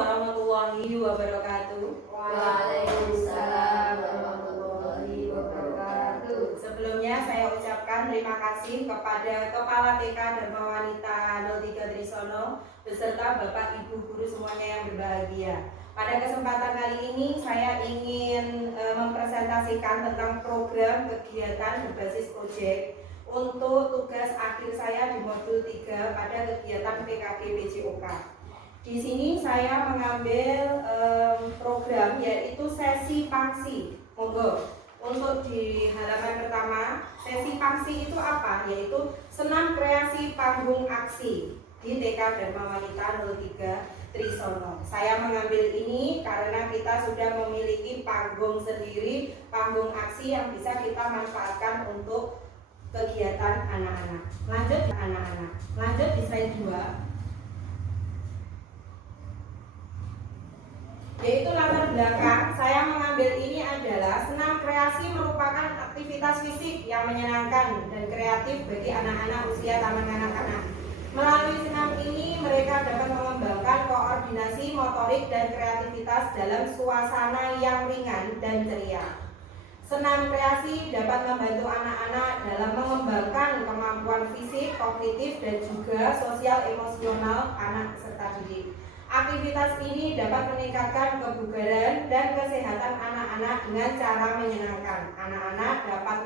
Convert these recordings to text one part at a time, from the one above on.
warahmatullahi wabarakatuh. Waalaikumsalam warahmatullahi wabarakatuh. Sebelumnya saya ucapkan terima kasih kepada Kepala TK Dharma Wanita 03 Trisono beserta Bapak Ibu guru semuanya yang berbahagia. Pada kesempatan kali ini saya ingin mempresentasikan tentang program kegiatan berbasis proyek untuk tugas akhir saya di modul 3 pada kegiatan PKG PJOK. Di sini saya mengambil program yaitu sesi pangsi. Monggo. Untuk di halaman pertama, sesi pangsi itu apa? Yaitu senam kreasi panggung aksi di TK Dharma Wanita 03 Trisono. Saya mengambil ini karena kita sudah memiliki panggung sendiri, panggung aksi yang bisa kita manfaatkan untuk kegiatan anak-anak. Lanjut di slide 2. Yaitu latar belakang saya mengambil ini adalah senam kreasi merupakan aktivitas fisik yang menyenangkan dan kreatif bagi anak-anak usia taman kanak-kanak. Melalui senam ini mereka dapat mengembangkan koordinasi motorik dan kreativitas dalam suasana yang ringan dan ceria. Senam kreasi dapat membantu anak-anak dalam mengembangkan kemampuan fisik, kognitif, dan juga sosial emosional anak peserta didik. Aktivitas ini dapat meningkatkan kebugaran dan kesehatan anak-anak dengan cara menyenangkan. Anak-anak dapat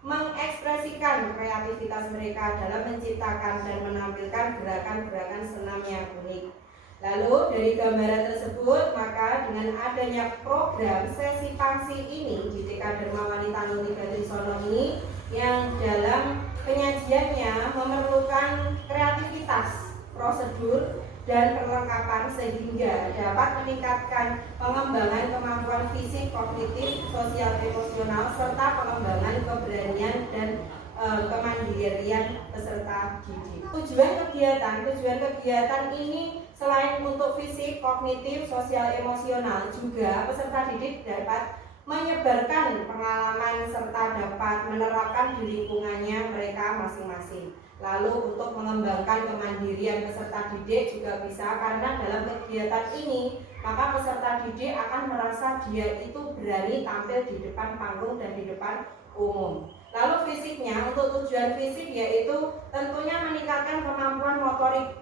mengekspresikan kreativitas mereka dalam menciptakan dan menampilkan gerakan-gerakan senam yang unik. Lalu dari gambaran tersebut, maka dengan adanya program sesi pangsi ini di TK Dharma Wanita 03 Trisono ini yang dalam penyajiannya memerlukan kreativitas, prosedur, dan perlengkapan sehingga dapat meningkatkan pengembangan kemampuan fisik, kognitif, sosial, emosional, serta pengembangan keberanian dan kemandirian peserta didik. Tujuan kegiatan ini selain untuk fisik, kognitif, sosial, emosional, juga peserta didik dapat menyebarkan pengalaman serta dapat menerapkan di lingkungannya mereka masing-masing. Lalu untuk mengembangkan kemandirian peserta didik juga bisa, karena dalam kegiatan ini maka peserta didik akan merasa dia itu berani tampil di depan panggung dan di depan umum. Lalu fisiknya, untuk tujuan fisik yaitu tentunya meningkatkan kemampuan motorik.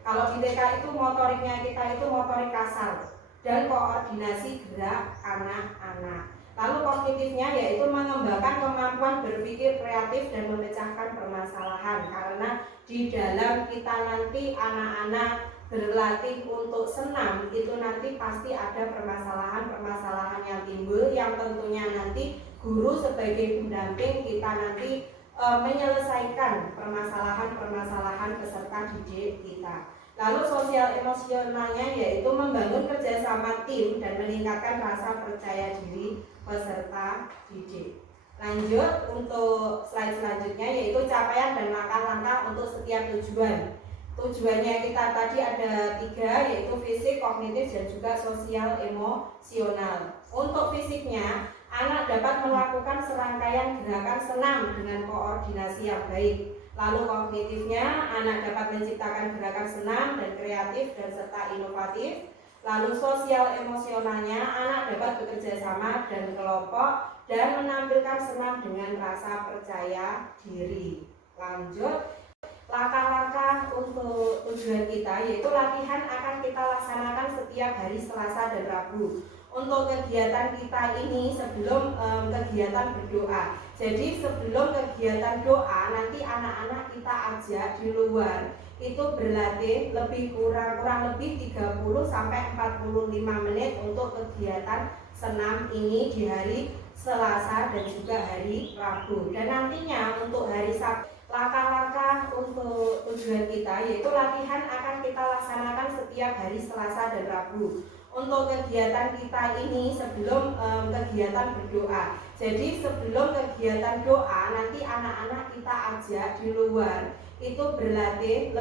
Kalau di TK itu motoriknya kita itu motorik kasar dan koordinasi gerak anak-anak. Lalu kognitifnya yaitu mengembangkan kemampuan berpikir kreatif dan memecahkan permasalahan, karena di dalam kita nanti anak-anak berlatih untuk senam itu nanti pasti ada permasalahan-permasalahan yang timbul, yang tentunya nanti guru sebagai pendamping kita nanti menyelesaikan permasalahan-permasalahan peserta didik kita. Lalu sosial emosionalnya yaitu membangun kerjasama tim dan meningkatkan rasa percaya diri peserta didik. Lanjut untuk slide selanjutnya yaitu capaian dan langkah-langkah untuk setiap tujuan. Tujuannya kita tadi ada 3, yaitu fisik, kognitif, dan juga sosial emosional. Untuk fisiknya, anak dapat melakukan serangkaian gerakan senam dengan koordinasi yang baik. Lalu kognitifnya, anak dapat menciptakan gerakan senam dan kreatif dan serta inovatif. Lalu sosial emosionalnya, anak dapat bekerja sama dan kelompok dan menampilkan senam dengan rasa percaya diri. Lanjut, langkah-langkah untuk tujuan kita yaitu latihan akan kita laksanakan setiap hari Selasa dan Rabu. Untuk kegiatan kita ini sebelum kegiatan berdoa. Jadi sebelum kegiatan doa nanti anak-anak kita ajak di luar itu berlatih kurang lebih 30 sampai 45 menit untuk kegiatan senam ini di hari Selasa dan juga hari Rabu. Dan nantinya untuk hari Sabtu, langkah-langkah untuk tujuan kita yaitu latihan akan kita laksanakan setiap hari Selasa dan Rabu. Untuk kegiatan kita ini sebelum kegiatan berdoa. Jadi sebelum kegiatan doa nanti anak-anak kita ajak di luar itu berlatih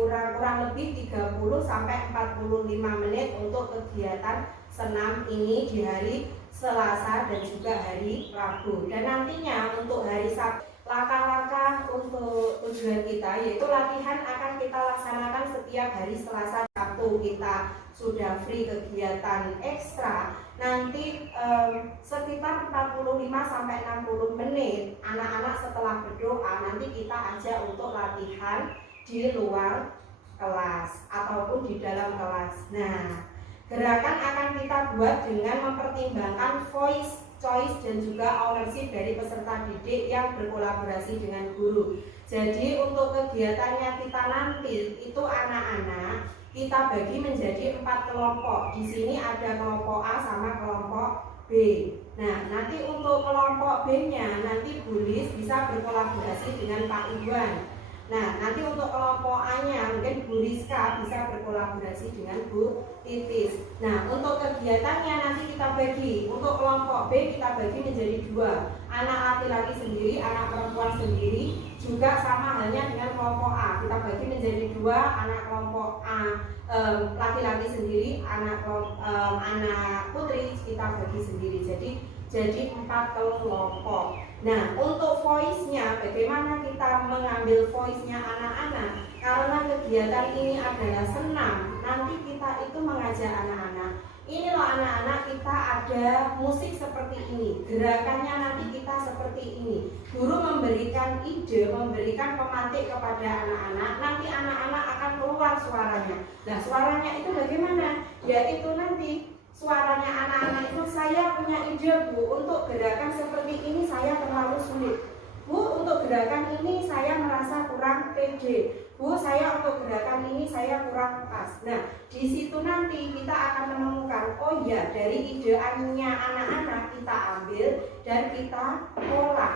kurang lebih 30 sampai 45 menit untuk kegiatan senam ini di hari Selasa dan juga hari Rabu. Dan nantinya untuk hari Sabtu, langkah-langkah untuk tujuan kita yaitu latihan akan kita laksanakan setiap hari Selasa, Sabtu, kita sudah free kegiatan ekstra, nanti sekitar 45-60 menit anak-anak setelah berdoa nanti kita ajak untuk latihan di luar kelas ataupun di dalam kelas. Nah, gerakan akan kita buat dengan mempertimbangkan voice, choice dan juga ownership dari peserta didik yang berkolaborasi dengan guru. Jadi untuk kegiatannya kita nanti itu anak-anak kita bagi menjadi 4 kelompok. Di sini ada kelompok A sama kelompok B. Nah, nanti untuk kelompok B-nya nanti Bu Lis bisa berkolaborasi dengan Pak Iwan. Nah, nanti untuk kelompok A-nya mungkin Bu Rizka bisa berkolaborasi dengan Bu Titis. Nah, untuk kegiatannya nanti kita bagi. Untuk kelompok B kita bagi menjadi 2. Anak laki-laki sendiri, anak perempuan sendiri. Juga sama halnya dengan kelompok A. Kita bagi menjadi 2, anak kelompok A laki-laki sendiri, anak putri kita bagi sendiri. Jadi 4 kelompok. Nah, untuk voice-nya, bagaimana kita mengambil voice-nya anak-anak? Karena kegiatan ini adalah senam, nanti kita itu mengajak anak-anak. Ini loh anak-anak, kita ada musik seperti ini, gerakannya nanti kita seperti ini. Guru memberikan ide, memberikan pemantik kepada anak-anak, nanti anak-anak akan keluar suaranya. Nah, suaranya itu bagaimana? Yaitu nanti suaranya anak-anak itu, saya punya ide Bu, untuk gerakan seperti ini saya terlalu sulit. Bu, untuk gerakan ini saya merasa kurang pede. Bu, saya untuk gerakan ini saya kurang pas. Nah, di situ nanti kita akan menemukan, oh ya, dari ideannya anak-anak kita ambil dan kita olah.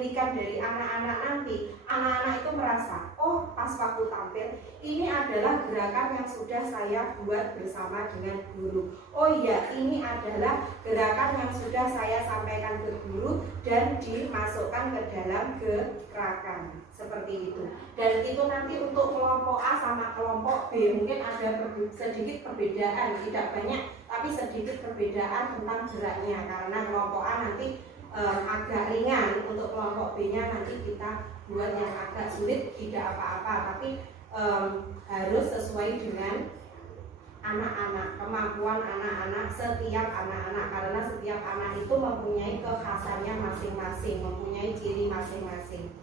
Berikan dari anak-anak nanti, anak-anak itu merasa, oh pas waktu tampil ini adalah gerakan yang sudah saya buat bersama dengan guru. Oh iya, ini adalah gerakan yang sudah saya sampaikan ke guru dan dimasukkan ke dalam gerakan seperti itu. Dan itu nanti untuk kelompok A sama kelompok B mungkin ada sedikit perbedaan, tidak banyak tapi sedikit perbedaan tentang geraknya, karena kelompok A nanti agak ringan, untuk kelompok B-nya nanti kita buat yang agak sulit, tidak apa-apa, tapi harus sesuai dengan anak-anak, kemampuan anak-anak, setiap anak-anak, karena setiap anak itu mempunyai kekhasannya masing-masing, mempunyai ciri masing-masing.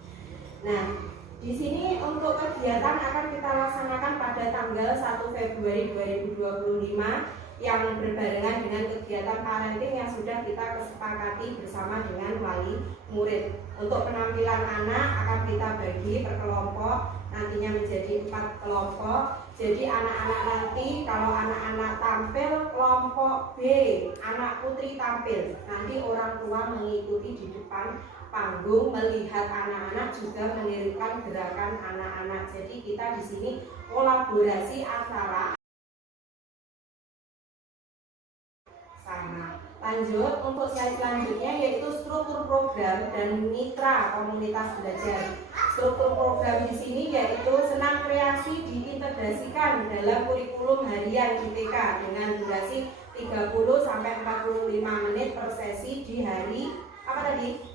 Nah, di sini untuk kegiatan akan kita laksanakan pada tanggal 1 Februari 2025 yang berbarengan dengan kegiatan parenting yang sudah kita kesepakati bersama dengan wali murid. Untuk penampilan anak akan kita bagi per kelompok, nantinya menjadi 4 kelompok. Jadi anak-anak nanti, kalau anak-anak tampil kelompok B, anak putri tampil. Nanti orang tua mengikuti di depan panggung, melihat anak-anak juga menirukan gerakan anak-anak. Jadi kita di sini kolaborasi antara sama. Lanjut, untuk slide selanjutnya yaitu struktur program dan mitra komunitas belajar. Struktur program di sini yaitu senam kreasi diintegrasikan dalam kurikulum harian ITK dengan durasi 30 sampai 45 menit per sesi di hari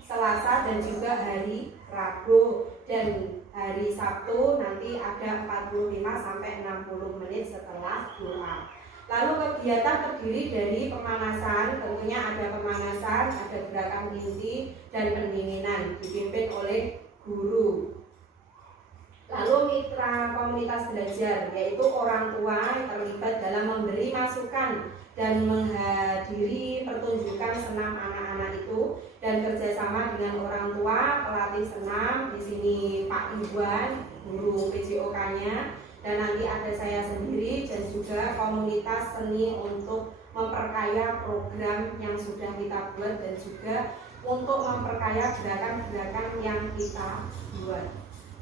Selasa dan juga hari Rabu, dan hari Sabtu nanti ada 45 sampai 60 menit setelah doa. Lalu kegiatan terdiri dari pemanasan, tentunya ada pemanasan, ada gerakan inti dan pendinginan dipimpin oleh guru. Lalu mitra komunitas belajar, yaitu orang tua yang terlibat dalam memberi masukan dan menghadiri pertunjukan senam anak-anak itu, dan kerjasama dengan orang tua, pelatih senam, di sini Pak Iwan, guru PJOK-nya, dan nanti ada saya sendiri dan juga komunitas seni untuk memperkaya program yang sudah kita buat dan juga untuk memperkaya gerakan-gerakan yang kita buat.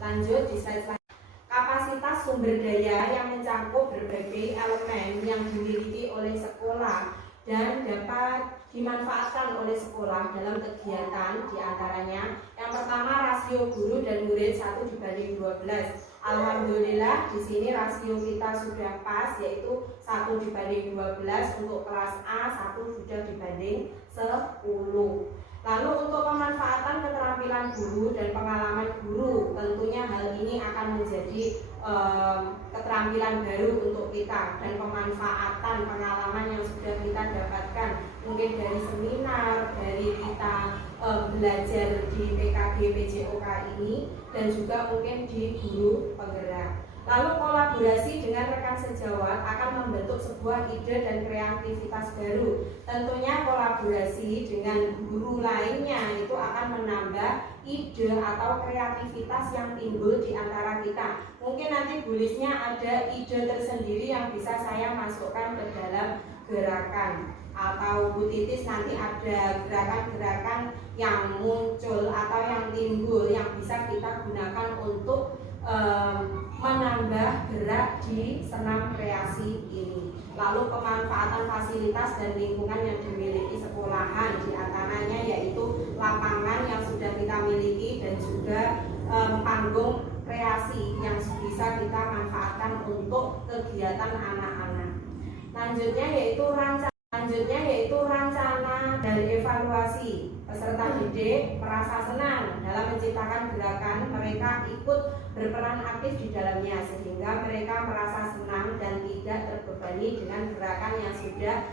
Lanjut di slide selanjutnya. Kapasitas sumber daya yang mencakup berbagai elemen yang dimiliki oleh sekolah dan dapat dimanfaatkan oleh sekolah dalam kegiatan diantaranya yang pertama rasio guru dan murid 1:12. Alhamdulillah di sini rasio kita sudah pas, yaitu 1:12 untuk kelas A, 1 sudah dibanding 10. Lalu untuk pemanfaatan keterampilan guru dan pengalaman guru, tentunya hal ini akan menjadi keterampilan baru untuk kita dan pemanfaatan pengalaman yang sudah kita dapatkan mungkin dari seminar, dari kita belajar di PKB PJOK ini dan juga mungkin di guru penggerak. Lalu kolaborasi dengan rekan sejawat akan membentuk sebuah ide dan kreativitas baru. Tentunya kolaborasi dengan guru lainnya itu akan menambah ide atau kreativitas yang timbul di antara kita. Mungkin nanti bulisnya ada ide tersendiri yang bisa saya masukkan ke dalam gerakan, atau Bu Titis nanti ada gerakan-gerakan yang muncul atau yang timbul yang bisa kita gunakan untuk menambah gerak di senam kreasi ini. Lalu pemanfaatan fasilitas dan lingkungan yang dimiliki sekolahan, diantaranya yaitu lapangan yang sudah kita miliki dan juga panggung kreasi yang bisa kita manfaatkan untuk kegiatan anak-anak. Selanjutnya yaitu rencana dan evaluasi. Peserta didik merasa senang dalam menciptakan gerakan, mereka ikut berperan aktif di dalamnya sehingga mereka merasa senang dan tidak terbebani dengan gerakan yang sudah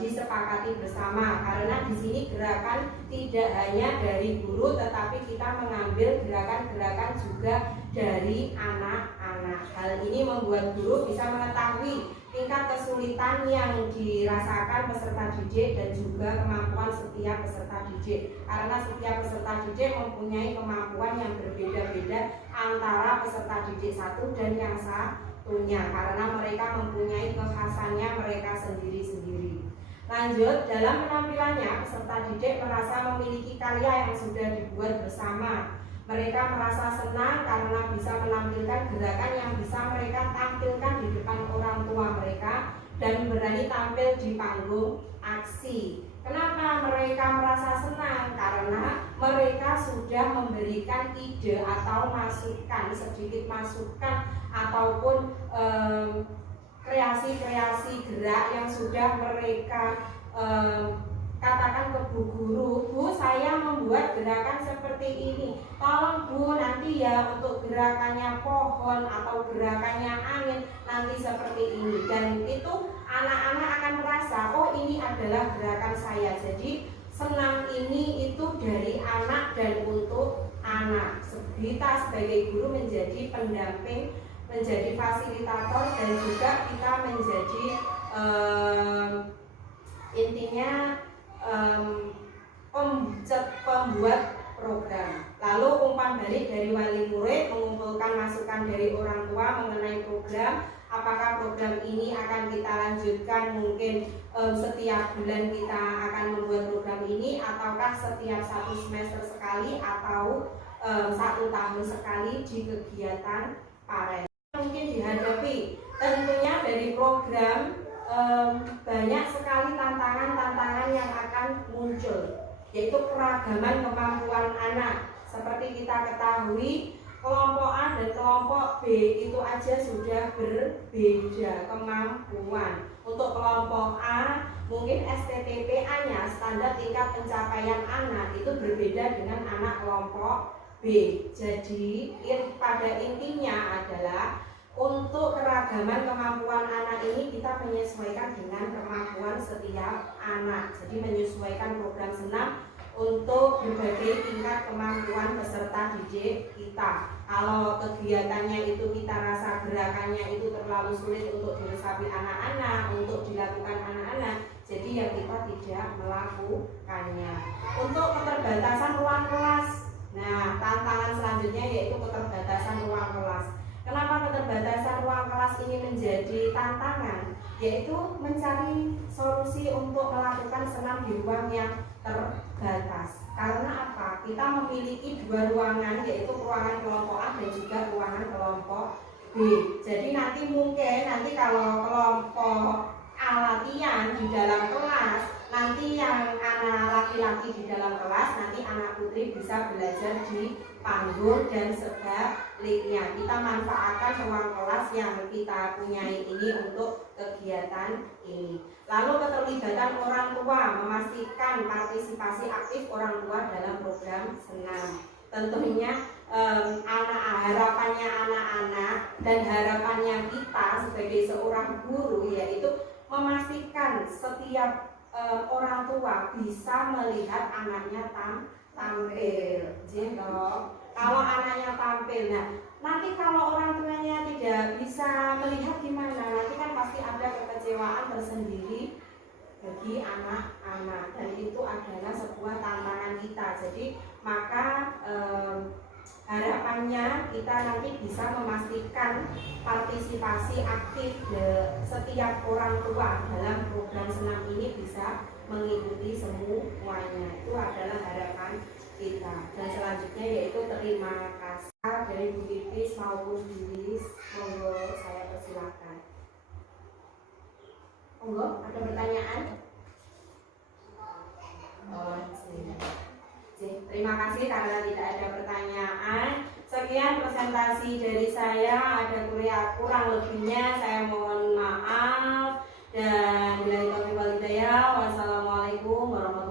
disepakati bersama. Karena di sini gerakan tidak hanya dari guru, tetapi kita mengambil gerakan-gerakan juga dari anak-anak. Hal ini membuat guru bisa mengetahui tingkat kesulitan yang dirasakan peserta didik dan juga kemampuan setiap peserta didik. Karena setiap peserta didik mempunyai kemampuan yang berbeda-beda antara peserta didik satu dan yang satunya, karena mereka mempunyai kekhasannya mereka sendiri-sendiri. Lanjut, dalam penampilannya peserta didik merasa memiliki karya yang sudah dibuat bersama. Mereka merasa senang karena bisa menampilkan gerakan yang bisa mereka tampilkan di depan orang tua mereka dan berani tampil di panggung aksi. Kenapa mereka merasa senang? Karena mereka sudah memberikan ide atau masukan, sedikit masukan ataupun kreasi-kreasi gerak yang sudah mereka katakan ke Bu Guru, Bu, saya membuat gerakan seperti ini, tolong Bu nanti ya untuk gerakannya pohon atau gerakannya angin nanti seperti ini. Dan itu anak-anak akan merasa, oh ini adalah gerakan saya. Jadi senam ini itu dari anak dan untuk anak. Kita sebagai guru menjadi pendamping, menjadi fasilitator, dan juga kita menjadi intinya pembuat program. Lalu umpan balik dari wali murid mengumpulkan masukan dari orang tua mengenai program. Apakah program ini akan kita lanjutkan mungkin setiap bulan kita akan membuat program ini, ataukah setiap 1 semester sekali atau 1 tahun sekali di kegiatan PAREN. Mungkin dihadapi tentunya dari program banyak sekali tantangan-tantangan yang akan muncul, yaitu keragaman kemampuan anak. Seperti kita ketahui, kelompok A dan kelompok B itu aja sudah berbeda kemampuan. Untuk kelompok A, mungkin STTPA-nya, standar tingkat pencapaian anak, itu berbeda dengan anak kelompok B. Jadi pada intinya adalah untuk keragaman kemampuan anak ini kita menyesuaikan dengan kemampuan setiap anak. Jadi menyesuaikan program senam untuk berbagai tingkat kemampuan peserta didik kita. Kalau kegiatannya itu kita rasa gerakannya itu terlalu sulit untuk diresapi anak-anak, untuk dilakukan anak-anak, jadi ya kita tidak melakukannya. Untuk keterbatasan ruang kelas, nah tantangan selanjutnya yaitu keterbatasan ruang kelas. Kenapa keterbatasan ruang kelas ini menjadi tantangan? Yaitu mencari solusi untuk melakukan senam di ruang yang terbatas. Karena apa? Kita memiliki 2 ruangan, yaitu ruangan kelompok A dan juga ruangan kelompok B. Jadi nanti kalau kelompok A latihan di dalam kelas, nanti yang anak laki-laki di dalam kelas, nanti anak putri bisa belajar di panggung dan sebaliknya. Kita manfaatkan ruang kelas yang kita punyai ini untuk kegiatan ini. Lalu keterlibatan orang tua, memastikan partisipasi aktif orang tua dalam program senam. tentunya harapannya anak-anak dan harapannya kita sebagai seorang guru yaitu memastikan setiap orang tua bisa melihat anaknya tampil. Kalau anaknya tampil, nah nanti kalau orang tuanya tidak bisa melihat gimana? Nanti kan pasti ada kekecewaan tersendiri bagi anak-anak dan itu adalah sebuah tantangan kita. Jadi maka harapannya kita nanti bisa memastikan partisipasi aktif setiap orang tua dalam program senam ini bisa mengikuti semuanya. Itu adalah harapan kita. Dan selanjutnya yaitu terima kasih dari Bu Titis maupun Bu Lilis. Monggo saya persilakan. Monggo, ada pertanyaan? Terima kasih karena tidak ada pertanyaan. Sekian presentasi dari saya. Ada kurang lebihnya saya mohon maaf. Dan bila itu wassalamualaikum warahmatullahi wabarakatuh.